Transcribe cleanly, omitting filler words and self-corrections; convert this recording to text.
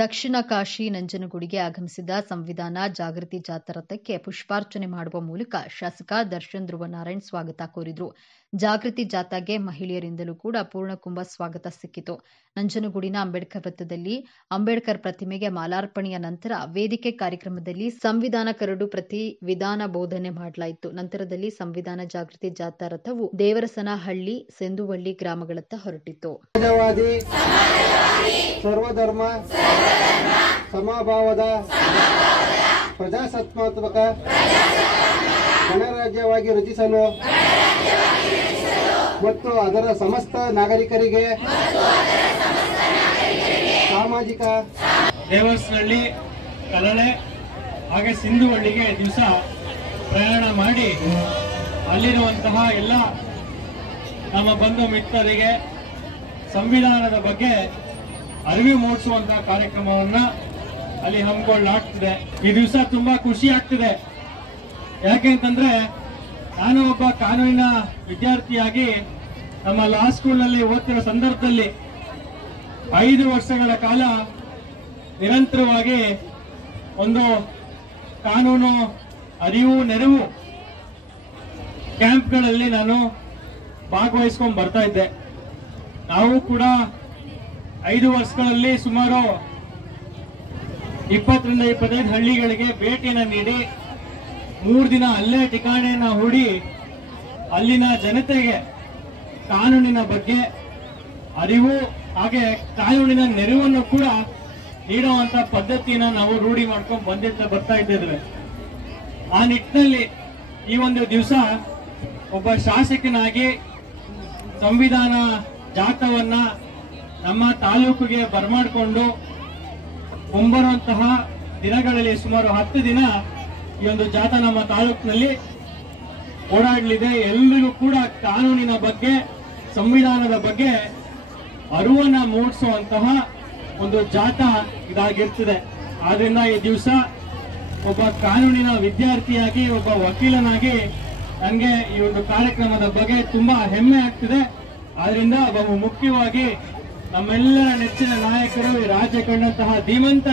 ದಕ್ಷಿಣ ಕಾಶಿ ನಂಜನಗೂಡಿಗೆ ಆಗಮಿಸಿದ ಸಂವಿಧಾನ ಜಾಗೃತಿ ಜಾಥಾ ರಥಕ್ಕೆ ಪುಷ್ಪಾರ್ಚನೆ ಮಾಡುವ ಮೂಲಕ ಶಾಸಕ ದರ್ಶನ್ ಧ್ರುವನಾರಾಯಣ್ ಸ್ವಾಗತ ಕೋರಿದರು. ಜಾಗೃತಿ ಜಾಥಾಗೆ ಮಹಿಳೆಯರಿಂದಲೂ ಕೂಡ ಪೂರ್ಣಕುಂಭ ಸ್ವಾಗತ ಸಿಕ್ಕಿತು. ನಂಜನಗೂಡಿನ ಅಂಬೇಡ್ಕರ್ ವೃತ್ತದಲ್ಲಿ ಅಂಬೇಡ್ಕರ್ ಪ್ರತಿಮೆಗೆ ಮಾಲಾರ್ಪಣೆಯ ನಂತರ ವೇದಿಕೆ ಕಾರ್ಯಕ್ರಮದಲ್ಲಿ ಸಂವಿಧಾನ ಕರಡು ಪ್ರತಿ ವಿಧಾನ ಬೋಧನೆ ಮಾಡಲಾಯಿತು. ನಂತರದಲ್ಲಿ ಸಂವಿಧಾನ ಜಾಗೃತಿ ಜಾಥಾ ರಥವು ದೇವರಸನಹಳ್ಳಿ, ಸೆಂದುವಳ್ಳಿ ಗ್ರಾಮಗಳತ್ತ ಹೊರಟಿತು. ಸರ್ವಧರ್ಮ ಸಮಭಾವದ ಪ್ರಜಾಸತ್ತಾತ್ಮಕ ಗಣರಾಜ್ಯವಾಗಿ ರಚಿಸಲು ಮತ್ತು ಅದರ ಸಮಸ್ತ ನಾಗರಿಕರಿಗೆ ಸಾಮಾಜಿಕ ದೇವರಸನಹಳ್ಳಿ, ಕಲಳೆ ಹಾಗೆ ಸಿಂಧುವಳ್ಳಿಗೆ ದಿವಸ ಪ್ರಯಾಣ ಮಾಡಿ ಅಲ್ಲಿರುವಂತಹ ಎಲ್ಲ ನಮ್ಮ ಬಂಧು ಮಿತ್ರರಿಗೆ ಸಂವಿಧಾನದ ಬಗ್ಗೆ ಅರಿವು ಮೂಡಿಸುವಂತಹ ಕಾರ್ಯಕ್ರಮವನ್ನ ಅಲ್ಲಿ ಹಮ್ಮಿಕೊಳ್ಳಲಾಗ್ತಿದೆ. ಈ ದಿವಸ ತುಂಬಾ ಖುಷಿ ಆಗ್ತಿದೆ. ಯಾಕೆಂತಂದ್ರೆ ನಾನು ಒಬ್ಬ ಕಾನೂನಿನ ವಿದ್ಯಾರ್ಥಿಯಾಗಿ ನಮ್ಮ ಲಾ ಸ್ಕೂಲ್ನಲ್ಲಿ ಓದ್ತಿರೋ ಸಂದರ್ಭದಲ್ಲಿ 5 ವರ್ಷಗಳ ಕಾಲ ನಿರಂತರವಾಗಿ ಒಂದು ಕಾನೂನು ಅರಿವು ನೆರವು ಕ್ಯಾಂಪ್ಗಳಲ್ಲಿ ನಾನು ಭಾಗವಹಿಸ್ಕೊಂಡು ಬರ್ತಾ ಇದ್ದೆ. ನಾವು ಕೂಡ 5 ವರ್ಷಗಳಲ್ಲಿ ಸುಮಾರು 20 ರಿಂದ 25 ಹಳ್ಳಿಗಳಿಗೆ ಭೇಟಿಯನ್ನು ನೀಡಿ 3 ದಿನ ಅಲ್ಲೇ ಠಿಕಾಣೆಯನ್ನ ಹೂಡಿ ಅಲ್ಲಿನ ಜನತೆಗೆ ಕಾನೂನಿನ ಬಗ್ಗೆ ಅರಿವು ಹಾಗೆ ಕಾನೂನಿನ ನೆರವನ್ನು ಕೂಡ ನೀಡುವಂತ ಪದ್ಧತಿನ ನಾವು ರೂಢಿ ಮಾಡ್ಕೊಂಡು ಬರ್ತಾ ಇದ್ದೇವೆ. ಆ ನಿಟ್ಟಿನಲ್ಲಿ ಈ ಒಂದು ದಿವಸ ಒಬ್ಬ ಶಾಸಕನಾಗಿ ಸಂವಿಧಾನ ಜಾಥಾವನ್ನ ನಮ್ಮ ತಾಲೂಕಿಗೆ ಬರಮಾಡಿಕೊಂಡು ಮುಂಬರುವಂತಹ ದಿನಗಳಲ್ಲಿ ಸುಮಾರು 10 ದಿನ ಈ ಒಂದು ಜಾಥಾ ನಮ್ಮ ತಾಲೂಕಿನಲ್ಲಿ ಓಡಾಡಲಿದೆ. ಎಲ್ಲರಿಗೂ ಕೂಡ ಕಾನೂನಿನ ಬಗ್ಗೆ, ಸಂವಿಧಾನದ ಬಗ್ಗೆ ಅರಿವನ್ನ ಮೂಡಿಸುವಂತಹ ಒಂದು ಜಾಥಾ ಇದಾಗಿರ್ತದೆ. ಆದ್ರಿಂದ ಈ ದಿವಸ ಒಬ್ಬ ಕಾನೂನಿನ ವಿದ್ಯಾರ್ಥಿಯಾಗಿ, ಒಬ್ಬ ವಕೀಲನಾಗಿ ನನಗೆ ಈ ಒಂದು ಕಾರ್ಯಕ್ರಮದ ಬಗ್ಗೆ ತುಂಬಾ ಹೆಮ್ಮೆ ಆಗ್ತಿದೆ. ಆದ್ರಿಂದ ಬಹು ಮುಖ್ಯವಾಗಿ ನಮ್ಮೆಲ್ಲರ ನೆಚ್ಚಿನ ನಾಯಕರು, ಈ ರಾಜ್ಯ ಕಂಡಂತಹ ಧೀಮಂತ